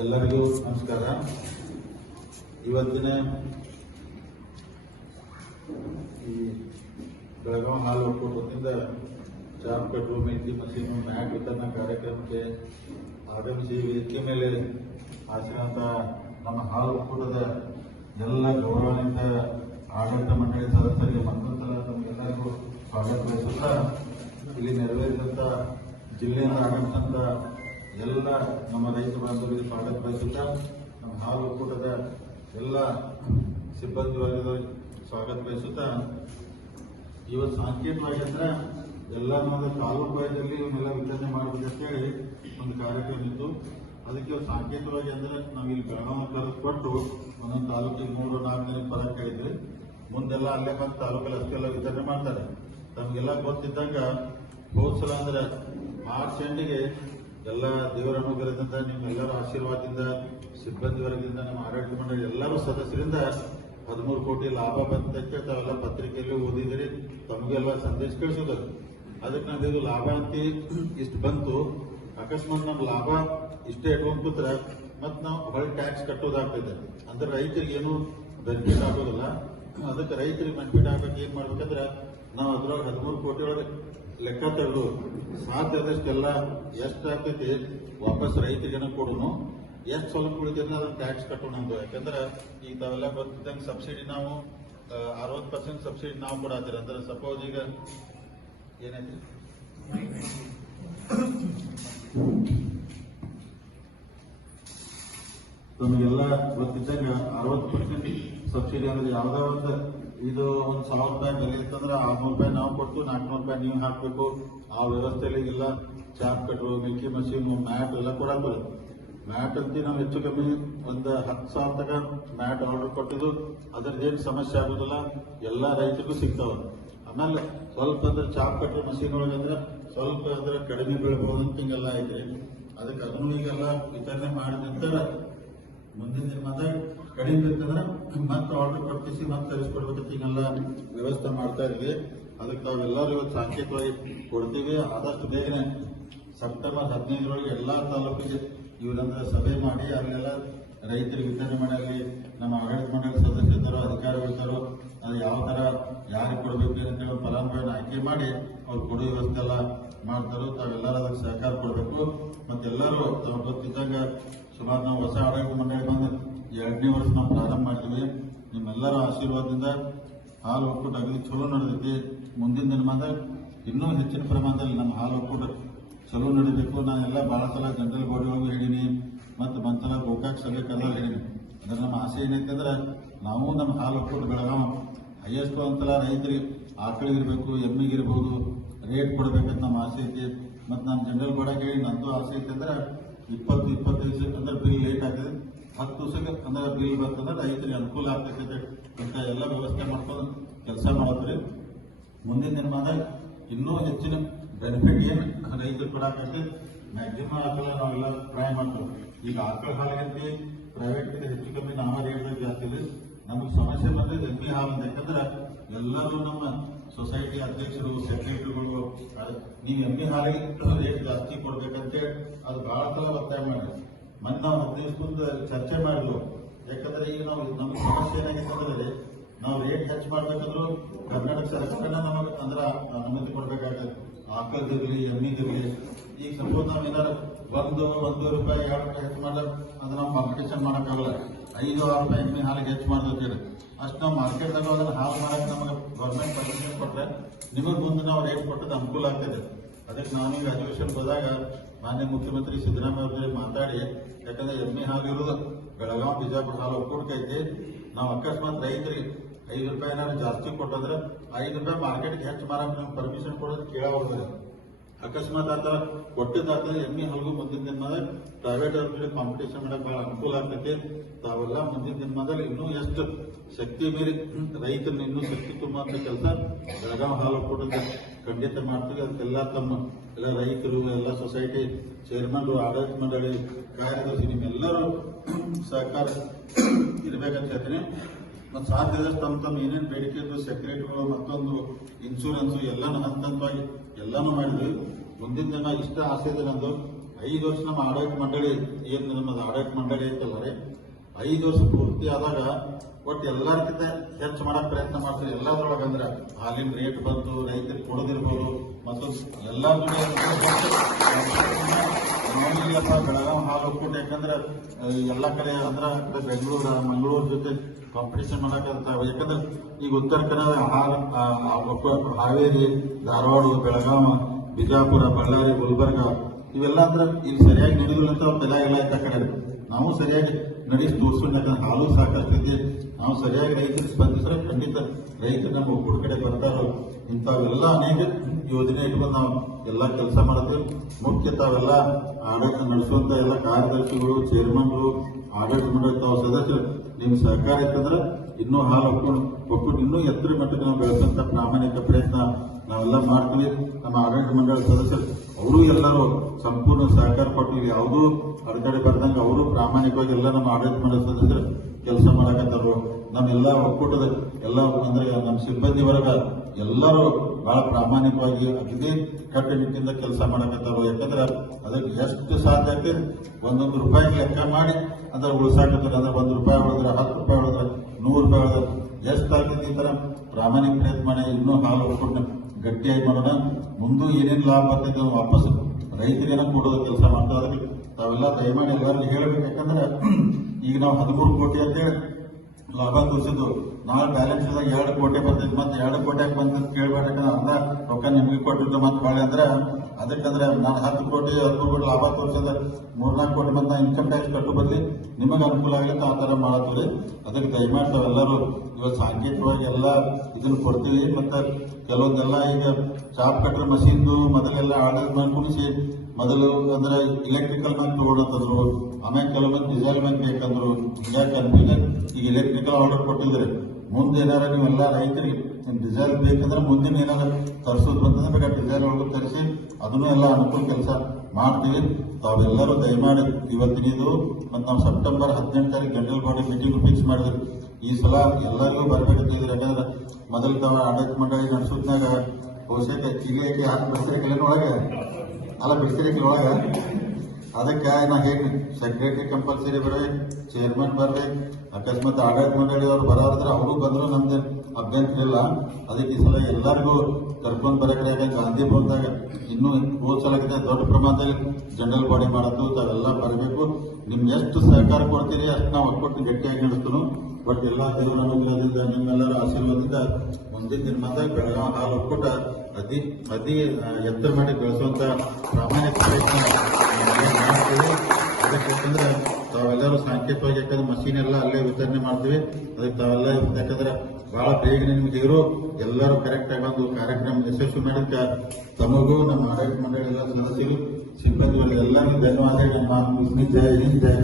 ಎಲ್ಲರಿಗೂ ನಮಸ್ಕಾರ. ಇವತ್ತಿನ ಈ ಬೆಳಗಾವಿ ಹಾಲು ಒಕ್ಕೂಟದಿಂದ ಚಾಪ್ ಕಟ್ಟು ಮೆಂತಿ ಮಸೀನು ಮ್ಯಾಟ್ ವಿತರಣಾ ಕಾರ್ಯಕ್ರಮಕ್ಕೆ ಆಗಮಿಸಿ ವೇದಿಕೆ ಮೇಲೆ ಹಾಸಿರುವಂಥ ನಮ್ಮ ಹಾಲು ಒಕ್ಕೂಟದ ಎಲ್ಲ ಗೌರವಾನ್ವಿತ ಆಡಳಿತ ಮಂಡಳಿ ಸದಸ್ಯರಿಗೆ ಮತ್ತೊಂದು ತಮಗೆಲ್ಲರಿಗೂ ಸ್ವಾಗತ ಬಯಸುತ್ತಾ, ಇಲ್ಲಿ ನೆರವೇರಿದಂಥ ಜಿಲ್ಲೆಯಿಂದ ಆಗಮಿಸಿದಂಥ ಎಲ್ಲ ನಮ್ಮ ರೈತ ಬಾಂಧವರಿಗೆ ಸ್ವಾಗತ ಬಯಸುತ್ತಾ, ನಮ್ಮ ಹಾಲು ಒಕ್ಕೂಟದ ಎಲ್ಲ ಸಿಬ್ಬಂದಿ ವರ್ಗದ ಸ್ವಾಗತ ಬಯಸುತ್ತಾ, ಇವತ್ತು ಸಾಂಕೇತಿಕವಾಗಿ ಅಂದ್ರೆ ಎಲ್ಲ ನಮ್ಮ ತಾಲೂಕು ವಯದಲ್ಲಿ ಇವನ್ನೆಲ್ಲ ವಿತರಣೆ ಮಾಡಬೇಕಂತೇಳಿ ಒಂದು ಕಾರ್ಯಕ್ರಮ ಇತ್ತು. ಅದಕ್ಕೆ ಸಾಂಕೇತಿಕವಾಗಿ ಅಂದ್ರೆ ನಾವು ಇಲ್ಲಿ ಬೆಳಗಾವಿ ಕರೆದು ಕೊಟ್ಟು ಒಂದೊಂದು ತಾಲೂಕಿಗೆ 3-4 ದಿನ ಪರ ಕೇಳಿದ್ವಿ. ಮುಂದೆಲ್ಲ ಅಲ್ಲೇ ಬಂದು ತಾಲೂಕಲ್ಲಿ ಅಷ್ಟೆಲ್ಲ ವಿತರಣೆ ಮಾಡ್ತಾರೆ. ತಮಗೆಲ್ಲ ಗೊತ್ತಿದ್ದಂಗ ಹೋದ್ಸಲ ಅಂದ್ರೆ ಮಾರ್ಚ್ ಎಂಡಿಗೆ ಎಲ್ಲ ದೇವರ ಅನುಗ್ರಹದಿಂದ ನಿಮ್ಮೆಲ್ಲರ ಆಶೀರ್ವಾದದಿಂದ ಸಿಬ್ಬಂದಿ ವರ್ಗದಿಂದ ನಮ್ಮ ಆಡಳಿತ ಮಂಡಳಿ ಎಲ್ಲರೂ ಸದಸ್ಯರಿಂದ 13 ಕೋಟಿ ಲಾಭ ಬಂದಕ್ಕೆ ತಾವೆಲ್ಲ ಪತ್ರಿಕೆಯಲ್ಲಿ ಓದಿದಿರಿ, ತಮಗೆಲ್ಲ ಸಂದೇಶ ಕಳಿಸಿದ್ರು. ಅದಕ್ಕೆ ನಮ್ದು ಲಾಭ ಅಂತ ಇಷ್ಟು ಬಂತು. ಅಕಸ್ಮಾತ್ ನಮ್ಮ ಲಾಭ ಇಷ್ಟೇ ಇಟ್ಕೊಂಡ್ ಕೂತ್ರೆ ಮತ್ ನಾವು ಹೊಳ್ಳಿ ಟ್ಯಾಕ್ಸ್ ಕಟ್ಟೋದಾಗ್ತದೆ. ಅಂದ್ರೆ ರೈತರಿಗೆ ಏನು ಬೆನಿಫಿಟ್ ಆಗೋದಿಲ್ಲ. ಅದಕ್ಕೆ ರೈತರಿಗೆ ಬೆನಿಫಿಟ್ ಆಗ್ಬೇಕು ಏನ್ ಮಾಡ್ಬೇಕಂದ್ರೆ ನಾವು ಅದ್ರೊಳಗೆ 13 ಕೋಟಿ ಒಳಗೆ ಲೆಕ್ಕ ತೆಗೆದು ಸಾಧ್ಯದಷ್ಟೆಲ್ಲ ಎಷ್ಟಾಗ್ತೈತಿ ವಾಪಸ್ ರೈತರಿಗೇನ ಕೊಡೋನು, ಎಷ್ಟು ಸ್ವಲ್ಪ ಉಳಿದ್ರೆ ಅದನ್ನ ಟ್ಯಾಕ್ಸ್ ಕಟ್ಟೋಣ ಅಂತ. ಯಾಕಂದ್ರೆ ಈಗ ತಾವೆಲ್ಲ ಗೊತ್ತಿದ್ದಂಗೆ ಸಬ್ಸಿಡಿ ನಾವು 60% ಸಬ್ಸಿಡಿ ನಾವು ಕೊಡತ್ತೀರ. ಅಂದ್ರೆ ಸಪೋಸ್ ಈಗ ಏನೈತಿ ತಮಗೆಲ್ಲ ಗೊತ್ತಿದ್ದಂಗ 60% ಸಬ್ಸಿಡಿ ಅಂದ್ರೆ ಯಾವ್ದೋ ಒಂದು ಇದು ಒಂದು 1,000 ರೂಪಾಯಿ ಬೆಲೆ ಇತ್ತಂದ್ರೆ 600 ರೂಪಾಯಿ ನಾವು ಕೊಟ್ಟು 400 ರೂಪಾಯಿ ನೀವು ಹಾಕ್ಬೇಕು. ಆ ವ್ಯವಸ್ಥೆಯಲ್ಲಿ ಇಲ್ಲ chop cutter, Milky machine, mat ಎಲ್ಲ ಕೊಡಾಕ್ತದೆ. ಮ್ಯಾಟ್ ಅಂತ ನಾವು ಹೆಚ್ಚು ಕಮ್ಮಿ ಒಂದು 10,000 ತನಕ ಮ್ಯಾಟ್ ಆರ್ಡರ್ ಕೊಟ್ಟಿದ್ದು. ಅದ್ರದ್ದೇನು ಸಮಸ್ಯೆ ಆಗುದಿಲ್ಲ, ಎಲ್ಲಾ ರೈತರಿಗೂ ಸಿಗ್ತಾವ. ಆಮೇಲೆ ಸ್ವಲ್ಪ ಅಂದ್ರೆ ಚಾಪ್ ಕಟ್ರ ಮಷೀನ್ ಒಳಗೆ ಅಂದ್ರೆ ಸ್ವಲ್ಪ ಅಂದ್ರೆ ಕಡಿಮೆ ಬೀಳ್ಬಹುದು ಅಂತ ಹಿಂಗೆಲ್ಲ ಐತ್ರಿ. ಅದಕ್ಕೆ ಅದನ್ನು ಈಗೆಲ್ಲ ವಿತರಣೆ ಮಾಡಿದ ನಂತರ ಮುಂದಿನ ದಿನಮಾನ ಕಡಿಮೆ ಬೇಕಂದ್ರೆ ಮತ್ತೆ ಆರ್ಡರ್ ಕೊಟ್ಟಿಸಿ ಮತ್ತೆ ತರಿಸ್ಕೊಡ್ಬೇಕಂತ ಹಿಂಗೆಲ್ಲ ವ್ಯವಸ್ಥೆ ಮಾಡ್ತಾ ಇದ್ವಿ. ಅದಕ್ಕೆ ನಾವೆಲ್ಲರೂ ಇವತ್ತು ಸಾಂಕೇತಿಕವಾಗಿ ಕೊಡ್ತೀವಿ. ಆದಷ್ಟು ಬೇಗನೆ ಸೆಪ್ಟೆಂಬರ್ 15ರೊಳಗೆ ಎಲ್ಲಾ ತಾಲೂಕಿಗೆ ಇವರಂದ್ರೆ ಸಭೆ ಮಾಡಿ ಅಲ್ಲೆಲ್ಲ ರೈತರಿಗೆ ವಿತರಣೆ ಮಾಡಿ, ಅಲ್ಲಿ ನಮ್ಮ ಆಡಳಿತ ಮಂಡಳಿ ಸದಸ್ಯರು ಅಧಿಕಾರಿಗಳಿರ್ತಾರೋ ಅದು ಯಾವ ತರ ಯಾರಿಗೆ ಕೊಡಬೇಕು ಅಂತೇಳಿ ಫಲಾನುಭವಿಯನ್ನು ಆಯ್ಕೆ ಮಾಡಿ ಅವ್ರು ಕೊಡುವ ವ್ಯವಸ್ಥೆ ಎಲ್ಲ ಮಾಡ್ತಾರೋ. ತಾವೆಲ್ಲರೂ ಅದಕ್ಕೆ ಸಹಕಾರ ಕೊಡಬೇಕು. ಮತ್ತೆಲ್ಲರೂ ತಾವು ಗೊತ್ತಿದ್ದಂಗ ಸುಮಾರು ನಾವು ಹೊಸ ಆಡಳಿತ ಮಂಡಳಿ ಬಂದು 2ನೇ ವರ್ಷ ನಾವು ಪ್ರಾರಂಭ ಮಾಡ್ತೀವಿ. ನಿಮ್ಮೆಲ್ಲರ ಆಶೀರ್ವಾದದಿಂದ ಹಾಲು ಒಕ್ಕೂಟ ಅಗದಿ ಚಲೋ ನಡೆದೈತಿ. ಮುಂದಿನ ದಿನಮಾನದಾಗ ಇನ್ನೂ ಹೆಚ್ಚಿನ ಪ್ರಮಾಣದಲ್ಲಿ ನಮ್ಮ ಹಾಲು ಒಕ್ಕೂಟ ಚಲೋ ನಡೀಬೇಕು. ನಾನೆಲ್ಲ ಬಹಳ ಸಲ ಜನರಲ್ ಬಾಡಿ ಒಳಗೂ ಹೇಳಿನಿ, ಮತ್ತು ಒಂದ್ಸಲ ಗೋಕಾಕ್ ಸಭೆ ಕರೆದಾಗ ಹೇಳಿನಿ. ಅಂದ್ರೆ ನಮ್ಮ ಆಸೆ ಏನೈತೆ ಅಂದ್ರೆ ನಾವು ನಮ್ಮ ಹಾಲು ಒಕ್ಕೂಟ ಬೆಳಗಾವಿ ಹೈಯೆಸ್ಟ್ ಒಂದ್ಸಲ ರೈತರಿಗೆ ಆಕಳಿಗಿರ್ಬೇಕು, ಎಮ್ಮಿಗಿರ್ಬೋದು ರೇಟ್ ಕೊಡ್ಬೇಕಂತ ನಮ್ಮ ಆಸೆ ಐತಿ. ಮತ್ತು ನಾನು ಜನರಲ್ ಬಾಡಿಗೆ ಹೇಳಿ ನಂದು ಆಸೆ ಐತೆ ಅಂದ್ರೆ 20-25 ಅಂದ್ರೆ ಬಿಲ್ ಲೇಟ್ ಆಗ್ತದೆ, 10 ದಿವಸಕ್ಕೆ ಅಂದ್ರೆ ಬಿಲ್ ಬರ್ತಂದ್ರೆ ರೈತರಿಗೆ ಅನುಕೂಲ ಆಗ್ತೈತೆ ಅಂತ ಎಲ್ಲ ವ್ಯವಸ್ಥೆ ಮಾಡ್ಕೊಂಡು ಕೆಲಸ ಮಾಡತ್ರಿ. ಮುಂದಿನ ದಿನಮಾನದಾಗ ಇನ್ನೂ ಹೆಚ್ಚಿನ ಬೆನಿಫಿಟ್ ಏನು ರೈತರು ಕೊಡಾಕೈತಿ ಮ್ಯಾಕ್ಸಿಮಮ್ ಆಕಳ ನಾವೆಲ್ಲ ಟ್ರೈ ಮಾಡ್ತೇವೆ. ಈಗ ಆಕಳ ಹಾಲಿಗಂತೆ ಪ್ರೈವೇಟ್ ಹೆಚ್ಚು ಕಮ್ಮಿ ನಾವ ರೇಟ್ದಾಗ ಜಾಸ್ತಿ ಇದೆ. ನಮಗೆ ಸಮಸ್ಯೆ ಬಂದ್ರೆ ಎಮ್ಮೆ ಹಾಲು. ಯಾಕಂದ್ರೆ ಎಲ್ಲರೂ ನಮ್ಮ ಸೊಸೈಟಿ ಅಧ್ಯಕ್ಷರು, ಸೆಕ್ರೆಟರಿಗಳು ನೀವು ಎಮ್ಮೆ ಹಾಲಿಗೆ ರೇಟ್ ಜಾಸ್ತಿ ಕೊಡ್ಬೇಕಂತೇಳಿ ಅದು ಬಹಳ ಸಲ ಒತ್ತಾಯ ಮಾಡಿ ಮತ್ತೆ ನಾವು 15 ಮುಂದೆ ಚರ್ಚೆ ಮಾಡಿದ್ವು. ಯಾಕಂದ್ರೆ ಈಗ ನಾವು ನಮ್ಗೆ ಸಮಸ್ಯೆ ಏನಾಗಿತ್ತು ಅಂದ್ರೆ ನಾವು ರೇಟ್ ಹೆಚ್ಚು ಮಾಡ್ಬೇಕಂದ್ರು ಕರ್ನಾಟಕ ಸರ್ಕಾರ ನಮಗೆ ಅಂದ್ರೆ ಅನುಮತಿ ಕೊಡ್ಬೇಕಾಗ್ತದೆ. ಆಕಳದಿರ್ಲಿ ಎಮ್ಮಿದಿರ್ಲಿ. ಈಗ ಸಪೋಸ್ ನಾವ್ ಏನಾದ್ರು 1 ರೂಪಾಯಿ 2 ರೂಪಾಯಿ ಹೆಚ್ಚು ಮಾಡ್ಲಕ್ ಅಂದ್ರೆ ನಾವು ಕಾಂಪಿಟೇಷನ್ ಮಾಡಕ್ಕಾಗಲ್ಲ. 5-6 ರೂಪಾಯಿ ಎಮ್ಮೆ ಹಾಲಿಗೆ ಹೆಚ್ಚು ಮಾಡ್ದಂತ ಹೇಳಿ ಅಷ್ಟು ನಾವು ಮಾರ್ಕೆಟ್ದಾಗ ಅದನ್ನ ಹಾಲು ಮಾಡಕ್ ನಮಗೆ ಗೌರ್ಮೆಂಟ್ ಪರ್ಮಿಷನ್ ಕೊಟ್ರೆ ನಿಮಗೆ ಮುಂದೆ ನಾವು ರೇಟ್ ಕೊಟ್ಟದ್ದು ಅನುಕೂಲ ಆಗ್ತದೆ. ಅದಕ್ಕೆ ನಾವೀಗ ಅಧಿವೇಶನ್ ಹೋದಾಗ ಮಾನ್ಯ ಮುಖ್ಯಮಂತ್ರಿ ಸಿದ್ದರಾಮಯ್ಯ ಅವ್ರ ಜೊತೆ ಮಾತಾಡಿ, ಯಾಕಂದ್ರೆ ಎಮ್ಮೆ ಹಾಲು ಇರೋದು ಬೆಳಗಾವಿ ಬಿಜಾಪುರ ಹಾಲು ಒಕ್ಕೂಟಕ್ಕೈತಿ. ನಾವು ಅಕಸ್ಮಾತ್ ರೈತರಿಗೆ 5 ರೂಪಾಯಿ ಏನಾದ್ರು ಜಾಸ್ತಿ ಕೊಟ್ಟಂದ್ರೆ 5 ರೂಪಾಯಿ ಮಾರ್ಕೆಟ್ಗೆ ಹೆಚ್ಚು ಮಾರಕ್ ನಮ್ಗೆ ಪರ್ಮಿಷನ್ ಕೊಡೋದು ಕೇಳಬಹುದು. ಅಕಸ್ಮಾತ್ ಆತ ಕೊಟ್ಟಿದ್ದಾದ್ರೆ ಎಮ್ಮೆ ಹಾಲ್ಗೂ ಮುಂದಿನ ದಿನಮಾನದಾಗ ಪ್ರೈವೇಟ್ ಅವ್ರ ಕಡೆ ಕಾಂಪಿಟೇಷನ್ ಮಾಡಕ್ ಬಹಳ ಅನುಕೂಲ ಆಗ್ತೈತಿ. ತಾವೆಲ್ಲ ಮುಂದಿನ ದಿನಮಾನದಲ್ಲಿ ಇನ್ನೂ ಎಷ್ಟು ಶಕ್ತಿ ಮೀರಿ ರೈತರನ್ನ ಇನ್ನೂ ಶಕ್ತಿ ತುಂಬುವಂತ ಕೆಲಸ ಬೆಳಗಾವಿ ಹಾಲು ಒಕ್ಕೂಟದ ಖಂಡಿತ ಮಾಡ್ತೀವಿ. ಅದಕ್ಕೆಲ್ಲ ತಮ್ಮ ಎಲ್ಲ ರೈತರು, ಎಲ್ಲ ಸೊಸೈಟಿ ಚೇರ್ಮನ್ರು, ಆಡಳಿತ ಮಂಡಳಿ ಕಾರ್ಯದರ್ಶಿ ನಿಮ್ಮೆಲ್ಲರೂ ಸಹಕಾರ ಇರ್ಬೇಕಂತ ಹೇಳ್ತೀನಿ. ಮತ್ತು ಸಾಧ್ಯದಷ್ಟು ತಮ್ಮ ಏನೇನು ಬೇಡಿಕೆ ಇದ್ದು ಸೆಕ್ರೆಟರಿಗಳು ಮತ್ತೊಂದು ಇನ್ಶೂರೆನ್ಸ್ ಎಲ್ಲಾನು ಹಂತ ಹಂತವಾಗಿ ಎಲ್ಲಾನು ಮಾಡಿದ್ವಿ. ಮುಂದಿನ ದಿನ ಇಷ್ಟ ಆಸೆ ಇದೆ ನಂದು 5 ವರ್ಷ ನಮ್ಮ ಆಡಳಿತ ಮಂಡಳಿ ಏನ್ ನಮ್ಮದು ಆಡಳಿತ ಮಂಡಳಿ ಐತಲ್ಲ ರೀ 5 ವರ್ಷ ಪೂರ್ತಿ ಆದಾಗ ಒಟ್ಟು ಎಲ್ಲರಿಗಿಂತ ಹೆಚ್ಚು ಮಾಡಕ್ ಪ್ರಯತ್ನ ಮಾಡ್ತಾರೆ. ಎಲ್ಲದ್ರೊಳಗೆ ಅಂದ್ರೆ ಹಾಲಿನ ರೇಟ್ ಬಂತು, ರೈತರಿಗೆ ಕೊಡೋದಿರ್ಬೋದು, ಮತ್ತು ಎಲ್ಲಾದ್ರೂ ಬೆಳಗಾವಿ ಹಾಲು ಒಕ್ಕೂಟ ಯಾಕಂದ್ರೆ ಎಲ್ಲಾ ಕಡೆ ಅಂದ್ರೆ ಬೆಂಗಳೂರು ಮಂಗಳೂರು ಜೊತೆ ಕಾಂಪಿಟೇಷನ್ ಮಾಡಕಂತಾವ. ಯಾಕಂದ್ರೆ ಈಗ ಉತ್ತರ ಕನ್ನಡ ಹಾವೇರಿ, ಧಾರವಾಡ, ಬೆಳಗಾವಿ, ಬಿಜಾಪುರ, ಬಳ್ಳಾರಿ, ಗುಲ್ಬರ್ಗ ಇವೆಲ್ಲ ಅಂದ್ರೆ ಇಲ್ಲಿ ಸರಿಯಾಗಿ ನಡೆದಿಲ್ಲ ಅಂತ ಬೆಲೆ ಎಲ್ಲ ಇದ್ದ ಕಡೆ ನಾವು ಸರಿಯಾಗಿ ನಡೆಸಿ ತೋರಿಸೋಣ. ಯಾಕಂದ್ರೆ ಹಾಲು ಸಾಕಷ್ಟೈತಿ, ನಾವು ಸರಿಯಾಗಿ ರೈತರಿಗೆ ಸ್ಪಂದಿಸಿದ್ರೆ ಖಂಡಿತ ರೈತರು ನಮ್ಮ ಒಬ್ಬರ ಕಡೆ ಬರ್ತಾರೋ. ಇಂಥವೆಲ್ಲ ಅನೇಕ ಯೋಜನೆ ಇಟ್ಕೊಂಡು ನಾವು ಎಲ್ಲ ಕೆಲಸ ಮಾಡ್ತೀವಿ. ಮುಖ್ಯ ತಾವೆಲ್ಲ ಆಡಳಿತ ನಡೆಸುವಂತ ಎಲ್ಲ ಕಾರ್ಯದರ್ಶಿಗಳು, ಚೇರ್ಮನ್ಗಳು, ಆಡಳಿತ ಮಂಡಳಿ ತಾವು ಸದಸ್ಯರು ನಿಮ್ ಸಹಕಾರ ಇತ್ತಂದ್ರೆ ಇನ್ನೂ ಹಾಲು ಒಕ್ಕೂಟ ಇನ್ನೂ ಎತ್ತರ ಮಟ್ಟಕ್ಕೆ ನಾವು ಬೆಳೆಸುವಂತ ಪ್ರಾಮಾಣಿಕ ಪ್ರಯತ್ನ ನಾವೆಲ್ಲ ಮಾಡ್ತೀವಿ. ನಮ್ಮ ಆಡಳಿತ ಮಂಡಳಿ ಸದಸ್ಯರು ಅವರು ಎಲ್ಲರೂ ಸಂಪೂರ್ಣ ಸಹಕಾರ ಕೊಟ್ಟು ಯಾವುದೂ ಅಡೆತಡೆ ಬರ್ದಂಗೆ ಅವರು ಪ್ರಾಮಾಣಿಕವಾಗಿ ಎಲ್ಲ ನಮ್ಮ ಆಡಳಿತ ಮಂಡಳಿ ಸದಸ್ಯರು ಕೆಲಸ ಮಾಡಕತ್ತಾರು. ನಮ್ಮೆಲ್ಲ ಒಕ್ಕೂಟದ ಎಲ್ಲ ಅಂದ್ರೆ ನಮ್ಮ ಸಿಬ್ಬಂದಿ ವರ್ಗ ಎಲ್ಲರೂ ಬಹಳ ಪ್ರಾಮಾಣಿಕವಾಗಿ ಅಗದಿ ಕಟ್ಟುನಿಟ್ಟಿಂದ ಕೆಲಸ ಮಾಡಕತ್ತಾರು. ಯಾಕಂದ್ರೆ ಅದಕ್ಕೆ ಎಷ್ಟು ಸಾಧ್ಯ ಆಗ್ತದೆ ಒಂದೊಂದು ರೂಪಾಯಿ ಲೆಕ್ಕ ಮಾಡಿ ಅಂದ್ರೆ ಉಳಿಸಾಕತ್ತಾರೆ. ಅಂದ್ರೆ ₹1 ಉಳಿದ್ರೆ, ₹10 ಉಳಿದ್ರೆ, ₹100 ಉಳಿದ್ರೆ ಎಷ್ಟಾಗ್ತದೆ. ಈ ತರ ಪ್ರಾಮಾಣಿಕ ಪ್ರಯತ್ನ ಮಾಡಿ ಇನ್ನೂ ಹಾಲು ಒಕ್ಕೂಟ ಗಟ್ಟಿಯಾಗಿ ಮಾಡೋಣ. ಮುಂದೂ ಏನೇನು ಲಾಭ ಬರ್ತೈತೆ ವಾಪಸ್ ರೈತರಿಗೇನೋ ಕೊಡೋದು ಕೆಲಸ ಮಾಡ್ತಾ ಇದ್ರೆ ತಾವೆಲ್ಲ ದಯಮಾಡಿ ಎಲ್ಲರಿಗೂ ಹೇಳ್ಬೇಕು. ಯಾಕಂದ್ರೆ ಈಗ ನಾವು 13 ಕೋಟಿ ಅಂತೇಳಿ ಲಾಭ ತೋರಿಸಿದ್ದು, ನಾಳೆ ಬ್ಯಾಲೆನ್ಸ್ 2 ಕೋಟಿ ಬರ್ತೈತೆ. ಮತ್ತೆ 2 ಕೋಟಿ ಬಂದ ಕೇಳ್ಬೇಡ, ಅರ್ಧ ರೊಕ್ಕ ನಿಮ್ಗೆ ಕೊಟ್ಟಿದ್ದು ಮತ್ತೆ ಬಾಳೆ ಅಂದ್ರೆ ಅದಕ್ಕಂದ್ರೆ ನಾನು 10 ಕೋಟಿ 13 ಕೋಟಿ ಲಾಭ ತೋರಿಸಿದ್ರೆ 3-4 ಕೋಟಿ ಮತ್ತೆ ಇನ್ಕಮ್ ಟ್ಯಾಕ್ಸ್ ಕಟ್ಟು ಬದಲಿ ನಿಮಗೆ ಅನುಕೂಲ ಆಗಲಿಕ್ಕೆ ಆ ತರ ಮಾಡತ್ತೀವಿ. ಅದಕ್ಕೆ ದಯಮಾಡಿ ತಾವೆಲ್ಲರೂ ಇವತ್ತು ಸಾಂಕೇತಿಕವಾಗಿ ಎಲ್ಲ ಇದನ್ನು ಕೊಡ್ತೀವಿ. ಮತ್ತೆ ಕೆಲವೊಂದೆಲ್ಲ ಈಗ ಚಾಪ್ ಕಟ್ಟರ್ ಮಷೀನ್ದು ಮೊದಲೆಲ್ಲ ಆರ್ಡರ್ ಮಾಡಿ ಕುಣಿಸಿ ಮೊದಲು ಅಂದ್ರೆ ಇಲೆಕ್ಟ್ರಿಕಲ್ ಮ್ಯಾನ್ ತಗೊಳತ್ತಂದ್ರು, ಆಮೇಲೆ ಕೆಲವೊಂದು ಡಿಸೈಲ್ ಮ್ಯಾನ್ ಬೇಕಂದ್ರು. ಹಿಂಗಾಗಿ ಕನ್ಫ್ಯೂಷನ್. ಈಗ ಇಲೆಕ್ಟ್ರಿಕಲ್ ಆರ್ಡರ್ ಕೊಟ್ಟಿದ್ರೆ ಮುಂದೆ ಏನಾರ ನೀವೆಲ್ಲ ರೈತರಿಗೆ ಡಿಸೈಲ್ ಬೇಕಂದ್ರೆ ಮುಂದಿನ ಏನಾದ್ರು ತರಿಸೋದು ಬಂತಂದ್ರೆ ಬೇಕಾದ್ರೆ ಡಿಸೈಲ್ ಆರ್ಡರ್ ತರಿಸಿ ಅದನ್ನು ಎಲ್ಲ ಅನುಕೂಲ ಕೆಲಸ ಮಾಡ್ತೀವಿ. ತಾವೆಲ್ಲರೂ ದಯಮಾಡಿ ಇವತ್ತಿನಿದು ಮತ್ತು ನಾವು September 18 general body meeting fix ಮಾಡಿದ್ವಿ. ಈ ಸಲ ಎಲ್ಲರಿಗೂ ಬರ್ಬೇಕಂತಿದ್ರೆ ಯಾಕಂದ್ರೆ ಮೊದಲು ತಾವ ಆಡಳಿತ ಮಂಡಳಿ ನಡೆಸೋದ್ನಾಗ ಬಹುಶಃ ಈಗ ಬಿಡಿಸಿರಕಿಲ್ಲ ಒಳಗೆ ಅಲ್ಲ ಬಿಡಿಸಿರಕಿಲ್ಲ ಒಳಗೆ ಅದಕ್ಕೆ ನಾ ಹೇಳಿ ಸೆಕ್ರೆಟರಿ ಕಂಪಲ್ಸರಿ ಬರ್ಬೇಕು, ಚೇರ್ಮನ್ ಬರ್ಬೇಕು. ಅಕಸ್ಮಾತ್ ಆಡಳಿತ ಮಂಡಳಿ ಅವರು ಬರೋದ್ರೆ ಅವರು ಬಂದ್ರು ನಮ್ದು ಅಭ್ಯಂತರ ಇಲ್ಲ. ಅದಕ್ಕೆ ಈ ಸಲ ಎಲ್ಲರಿಗೂ ಕರ್ಕೊಂಡ್ ಬರಕ್ರೆ ಗಾಂಧಿ ಭವನದಾಗ ಇನ್ನೂ ಹೋದ್ಸಲಕ್ಕಿಂತ ದೊಡ್ಡ ಪ್ರಮಾಣದಲ್ಲಿ ಜನರಲ್ ಬಾಡಿ ಮಾಡತ್ತು. ತಾವೆಲ್ಲ ಬರಬೇಕು. ನಿಮ್ಗೆ ಎಷ್ಟು ಸಹಕಾರ ಕೊಡ್ತೀರಿ ಅಷ್ಟು ನಾವು ಒಕ್ಕೂಟ ಗಟ್ಟಿಯಾಗಿ ನಡೆಸ್ತು. ಬಟ್ ಎಲ್ಲ ದೇವರ ಅನುಗ್ರಹದಿಂದ ನಿಮ್ಮೆಲ್ಲರ ಆಶೀರ್ವಾದದಿಂದ ಮುಂದಿನ ದಿನಮಾನದಾಗ ಬೆಳಗಾವಿ ಹಾಲು ಒಕ್ಕೂಟ ಅತಿ ಎತ್ತರ ಮಾಡಿ ಬೆಳೆಸುವಂತ ಪ್ರಾಮಾಣಿಕ ಪ್ರಯತ್ನ ಮಾಡ್ತೀವಿ. ಅದಕ್ಕೆ ಯಾಕಂದ್ರೆ ತಾವೆಲ್ಲರೂ ಸಾಂಕೇತಿಕವಾಗಿ ಯಾಕಂದ್ರೆ ಮಷೀನ್ ಎಲ್ಲ ಅಲ್ಲೇ ವಿತರಣೆ ಮಾಡ್ತೀವಿ. ಅದಕ್ಕೆ ತಾವೆಲ್ಲ ಯಾಕಂದ್ರೆ ಬಹಳ ಬೇಗ ನಿಮ್ಗೆ ಇರೋ ಎಲ್ಲರೂ ಕರೆಕ್ಟ್ ಆಗಿ ಒಂದು ಕಾರ್ಯಕ್ರಮ ಯಶಸ್ವಿ ಮಾಡಿದ್ಕ ತಮಗೂ ನಮ್ಮ ಆಡಳಿತ ಮಂಡಳಿ ಎಲ್ಲ ಸದಸ್ಯರು ಸಿಬ್ಬಂದಿಗಳು ಎಲ್ಲರಿಗೂ ಧನ್ಯವಾದ. ನಮ್ಮ ಜಯ ಹಿಂದ್ ಜಯ